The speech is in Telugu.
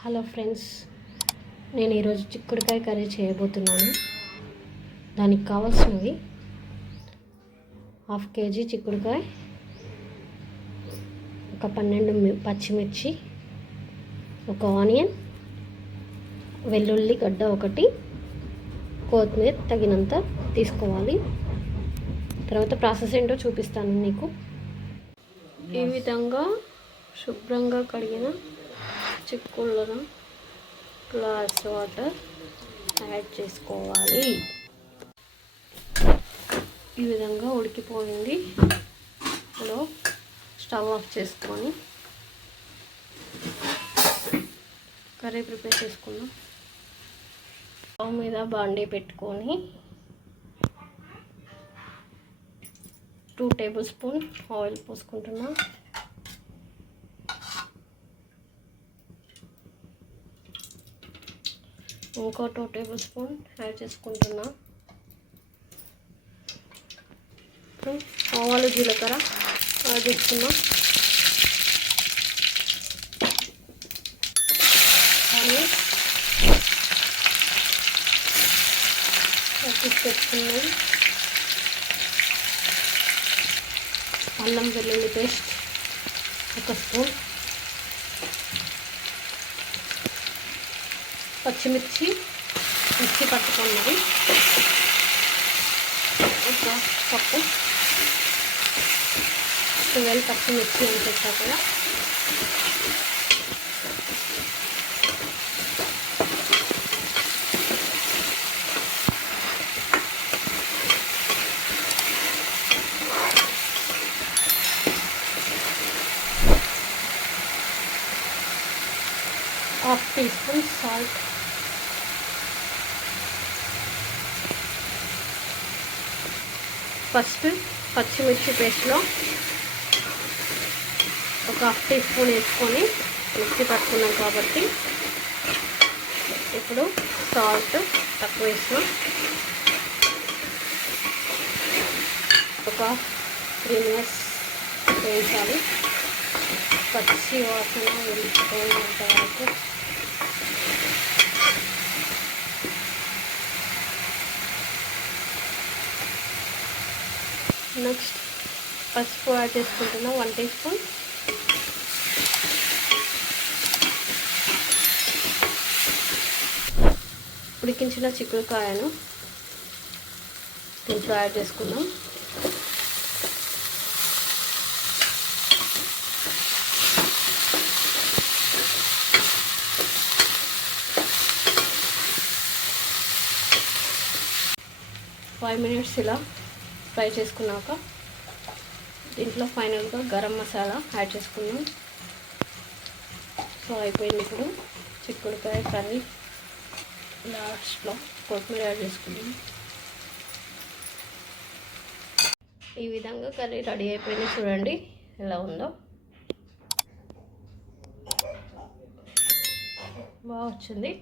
హలో ఫ్రెండ్స్, నేను ఈరోజు చిక్కుడుకాయ కర్రీ చేయబోతున్నాను. దానికి కావాల్సినవి 1/2 కేజీ చిక్కుడుకాయ, ఒక 12 పచ్చిమిర్చి, ఒక ఆనియన్, వెల్లుల్లి గడ్డ ఒకటి, కొత్తిమీర తగినంత తీసుకోవాలి. తర్వాత ప్రాసెస్ ఏంటో చూపిస్తాను మీకు. ఈ విధంగా శుభ్రంగా కడిగిన చిక్కుళ్ళను గ్లాస్ వాటర్ యాడ్ చేసుకోవాలి. ఈ విధంగా ఉడికిపోయింది. ఇప్పుడు స్టవ్ ఆఫ్ చేసుకొని కర్రీ ప్రిపేర్ చేసుకుందాం. స్టవ్ మీద బాండీ పెట్టుకొని 2 టేబుల్ స్పూన్ ఆయిల్ పోసుకుంటున్నా. ఇంకో 2 టేబుల్ స్పూన్ యాడ్ చేసుకుంటున్నా. ఆవాలు జీలకర్ర యాడ్ చేసుకున్నా. పెట్టుకున్నాం. అల్లం వెల్లుల్లి పేస్ట్ 1 స్పూన్, పచ్చిమిర్చి మిక్సీ పట్టుకున్నది 1 కప్పు, 12 పచ్చిమిర్చి అని చెప్పా కదా. ½ టీ స్పూన్ సాల్ట్, ఫస్ట్ పచ్చిమిర్చి పేస్ట్లో ఒక ½ టీ స్పూన్ వేసుకొని మిక్సీ పట్టుకున్నాం కాబట్టి ఇప్పుడు సాల్ట్ తక్కువ వేసినాం. ఒక 3 మినిట్స్ వేయించాలి. పచ్చి వాసన వెళ్ళిపోయినంత వరకు. నెక్స్ట్ పసుపు యాడ్ చేసుకుంటున్నాం 1 టీ స్పూన్. ఉడికించిన చిక్కుడుకాయను దీంట్లో యాడ్ చేసుకుందాం. ఫైవ్ మినిట్స్ ఇలా ఫ్రై చేసుకున్నాక దీంట్లో ఫైనల్గా గరం మసాలా యాడ్ చేసుకున్నాం. సో అయిపోయింది. ఇప్పుడు చిక్కుడుకాయ కర్రీ లాస్ట్లో కొత్తిమీర యాడ్ చేసుకున్నాం. ఈ విధంగా కర్రీ రెడీ అయిపోయింది. చూడండి ఎలా ఉందో, బాగా వచ్చింది.